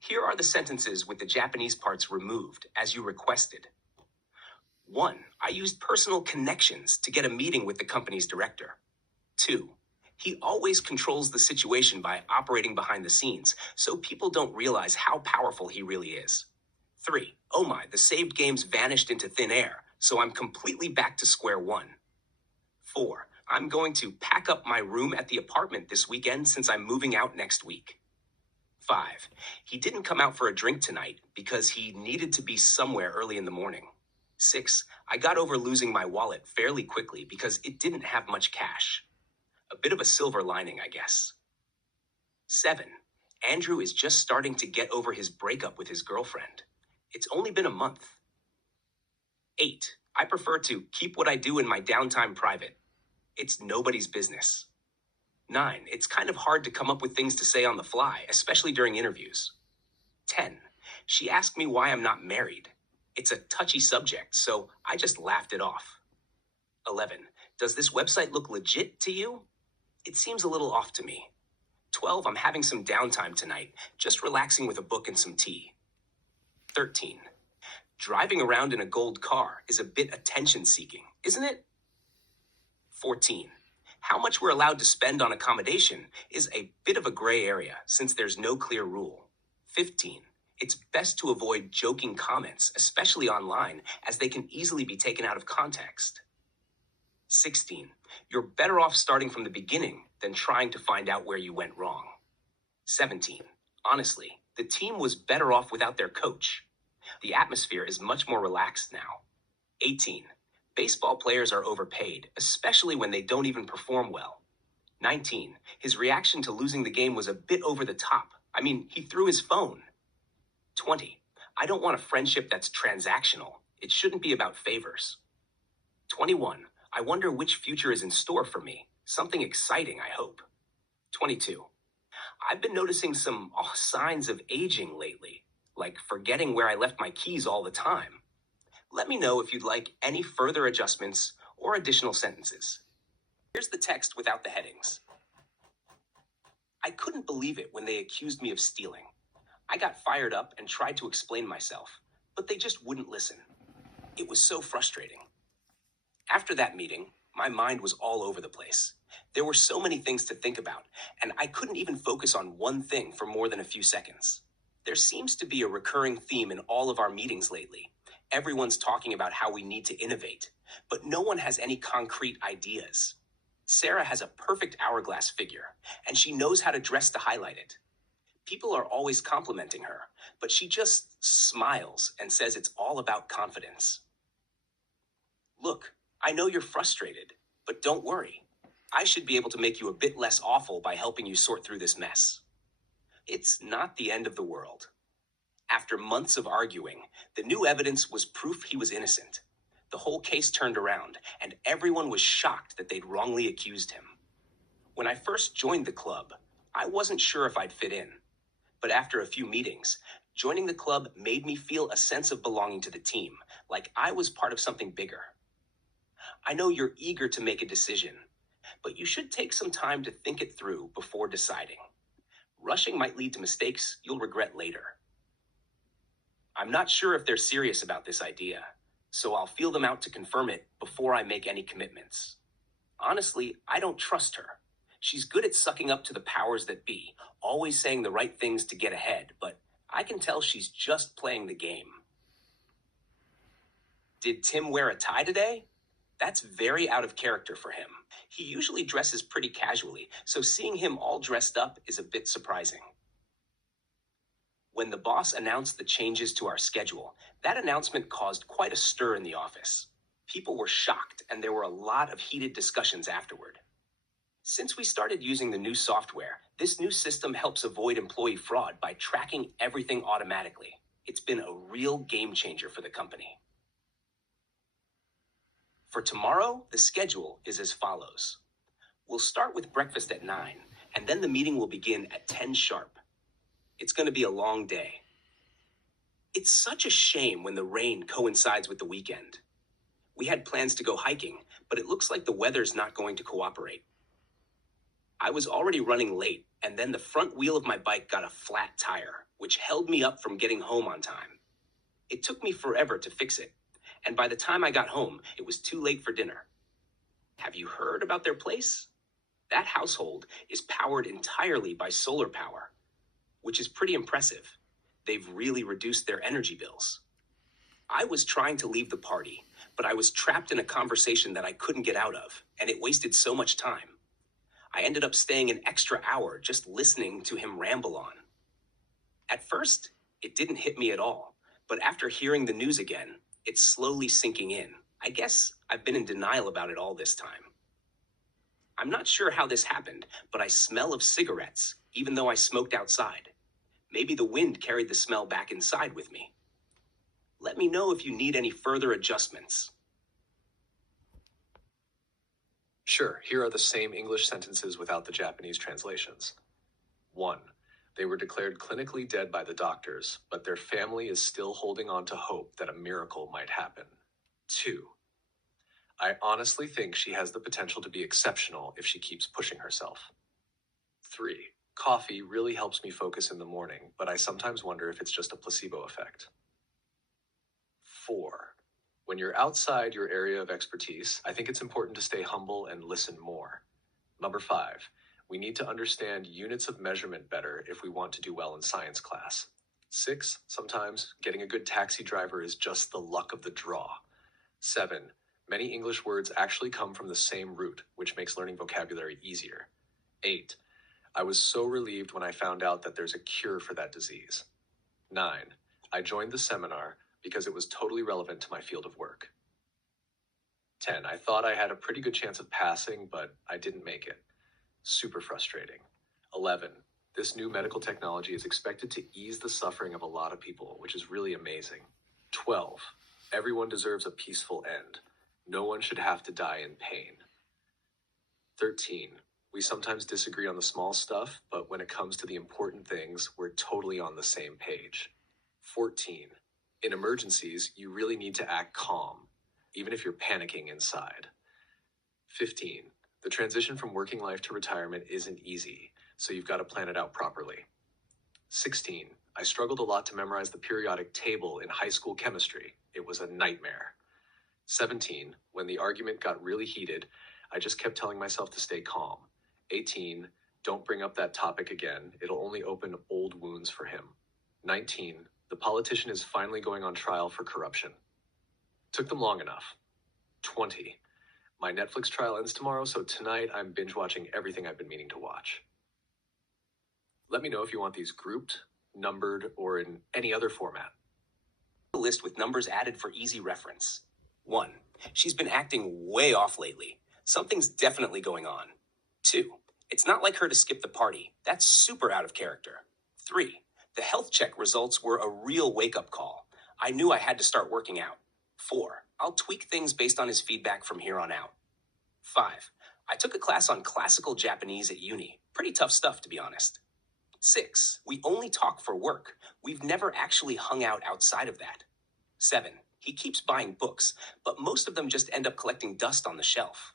Here are the sentences with the Japanese parts removed, as you requested. 1. I used personal connections to get a meeting with the company's director. 2. He always controls the situation by operating behind the scenes, so people don't realize how powerful he really is. 3. Oh my, the saved games vanished into thin air, so I'm completely back to square one. 4. I'm going to pack up my room at the apartment this weekend since I'm moving out next week. 5. He didn't come out for a drink tonight because he needed to be somewhere early in the morning. 6. I got over losing my wallet fairly quickly because it didn't have much cash. A bit of a silver lining, I guess. 7. Andrew is just starting to get over his breakup with his girlfriend. It's only been a month. 8. I prefer to keep what I do in my downtime private. It's nobody's business. 9. It's kind of hard to come up with things to say on the fly, especially during interviews. 10. She asked me why I'm not married. It's a touchy subject, so I just laughed it off. 11. Does this website look legit to you? It seems a little off to me. 12. I'm having some downtime tonight, just relaxing with a book and some tea. 13. Driving around in a gold car is a bit attention-seeking, isn't it? 14. How much we're allowed to spend on accommodation is a bit of a gray area since there's no clear rule. 15. It's best to avoid joking comments, especially online, as they can easily be taken out of context. 16. You're better off starting from the beginning than trying to find out where you went wrong. 17. Honestly, the team was better off without their coach. The atmosphere is much more relaxed now. 18. Baseball players are overpaid, especially when they don't even perform well. 19. His reaction to losing the game was a bit over the top. I mean, he threw his phone. 20. I don't want a friendship that's transactional. It shouldn't be about favors. 21. I wonder which future is in store for me. Something exciting, I hope. 22. I've been noticing some signs of aging lately, like forgetting where I left my keys all the time. Let me know if you'd like any further adjustments or additional sentences. Here's the text without the headings. I couldn't believe it when they accused me of stealing. I got fired up and tried to explain myself, but they just wouldn't listen. It was so frustrating. After that meeting, my mind was all over the place. There were so many things to think about, and I couldn't even focus on one thing for more than a few seconds. There seems to be a recurring theme in all of our meetings lately. Everyone's talking about how we need to innovate, but no one has any concrete ideas. Sarah has a perfect hourglass figure, and she knows how to dress to highlight it. People are always complimenting her, but she just smiles and says it's all about confidence. Look, I know you're frustrated, but don't worry. I should be able to make you a bit less awful by helping you sort through this mess. It's not the end of the world. After months of arguing, the new evidence was proof he was innocent. The whole case turned around, and everyone was shocked that they'd wrongly accused him. When I first joined the club, I wasn't sure if I'd fit in. But after a few meetings, joining the club made me feel a sense of belonging to the team, like I was part of something bigger. I know you're eager to make a decision, but you should take some time to think it through before deciding. Rushing might lead to mistakes you'll regret later. I'm not sure if they're serious about this idea, so I'll feel them out to confirm it before I make any commitments. Honestly, I don't trust her. She's good at sucking up to the powers that be, always saying the right things to get ahead, but I can tell she's just playing the game. Did Tim wear a tie today? That's very out of character for him. He usually dresses pretty casually, so seeing him all dressed up is a bit surprising. When the boss announced the changes to our schedule, that announcement caused quite a stir in the office. People were shocked, and there were a lot of heated discussions afterward. Since we started using the new software, this new system helps avoid employee fraud by tracking everything automatically. It's been a real game changer for the company. For tomorrow, the schedule is as follows. We'll start with breakfast at 9, and then the meeting will begin at 10 sharp. It's going to be a long day. It's such a shame when the rain coincides with the weekend. We had plans to go hiking, but it looks like the weather's not going to cooperate. I was already running late, and then the front wheel of my bike got a flat tire, which held me up from getting home on time. It took me forever to fix it, and by the time I got home, it was too late for dinner. Have you heard about their place? That household is powered entirely by solar power, which is pretty impressive. They've really reduced their energy bills. I was trying to leave the party, but I was trapped in a conversation that I couldn't get out of, and it wasted so much time. I ended up staying an extra hour just listening to him ramble on. At first, it didn't hit me at all, but after hearing the news again, it's slowly sinking in. I guess I've been in denial about it all this time. I'm not sure how this happened, but I smell of cigarettes, even though I smoked outside. Maybe the wind carried the smell back inside with me. Let me know if you need any further adjustments. Sure, here are the same English sentences without the Japanese translations. 1. They were declared clinically dead by the doctors, but their family is still holding on to hope that a miracle might happen. 2. I honestly think she has the potential to be exceptional if she keeps pushing herself. 3. Coffee really helps me focus in the morning, but I sometimes wonder if it's just a placebo effect. 4. When you're outside your area of expertise, I think it's important to stay humble and listen more. 5. We need to understand units of measurement better if we want to do well in science class. 6. Sometimes getting a good taxi driver is just the luck of the draw. 7. Many English words actually come from the same root, which makes learning vocabulary easier. 8. I was so relieved when I found out that there's a cure for that disease. 9. I joined the seminar because it was totally relevant to my field of work. 10. I thought I had a pretty good chance of passing, but I didn't make it. Super frustrating. 11. This new medical technology is expected to ease the suffering of a lot of people, which is really amazing. 12. Everyone deserves a peaceful end. No one should have to die in pain. 13. We sometimes disagree on the small stuff, but when it comes to the important things, we're totally on the same page. 14. In emergencies, you really need to act calm, even if you're panicking inside. 15. The transition from working life to retirement isn't easy, so you've got to plan it out properly. 16. I struggled a lot to memorize the periodic table in high school chemistry. It was a nightmare. 17. When the argument got really heated, I just kept telling myself to stay calm. 18. Don't bring up that topic again. It'll only open old wounds for him. 19. The politician is finally going on trial for corruption. Took them long enough. 20. My Netflix trial ends tomorrow, so tonight I'm binge watching everything I've been meaning to watch. Let me know if you want these grouped, numbered, or in any other format. A list with numbers added for easy reference. 1. She's been acting way off lately. Something's definitely going on. 2. It's not like her to skip the party. That's super out of character. 3. The health check results were a real wake-up call. I knew I had to start working out. 4. I'll tweak things based on his feedback from here on out. 5. I took a class on classical Japanese at uni. Pretty tough stuff, to be honest. 6. We only talk for work. We've never actually hung out outside of that. 7. He keeps buying books, but most of them just end up collecting dust on the shelf.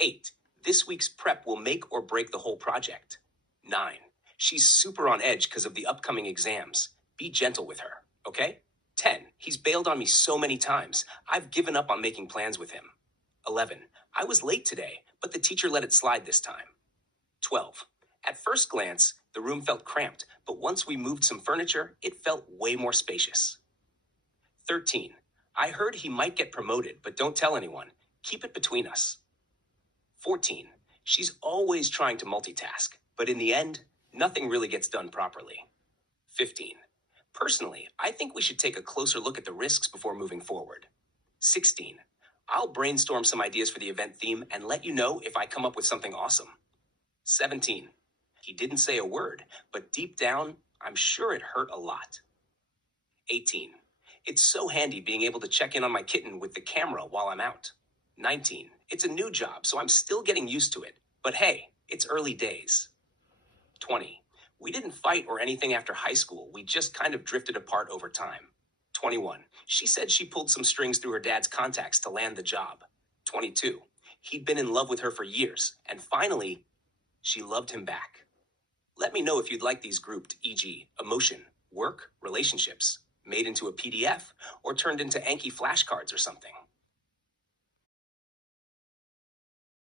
8. This week's prep will make or break the whole project. 9. She's super on edge because of the upcoming exams. Be gentle with her, okay? 10. He's bailed on me so many times. I've given up on making plans with him. 11. I was late today, but the teacher let it slide this time. 12. At first glance, the room felt cramped, but once we moved some furniture, it felt way more spacious. 13. I heard he might get promoted, but don't tell anyone. Keep it between us. 14. She's always trying to multitask, but in the end, nothing really gets done properly. 15. Personally, I think we should take a closer look at the risks before moving forward. 16. I'll brainstorm some ideas for the event theme and let you know if I come up with something awesome. 17. He didn't say a word, but deep down, I'm sure it hurt a lot. 18. It's so handy being able to check in on my kitten with the camera while I'm out. 19. It's a new job, so I'm still getting used to it. But hey, it's early days. 20. We didn't fight or anything after high school. We just kind of drifted apart over time. 21. She said she pulled some strings through her dad's contacts to land the job. 22. He'd been in love with her for years. And finally, She loved him back. Let me know if you'd like these grouped, e.g., emotion, work, relationships, made into a PDF, or turned into Anki flashcards or something.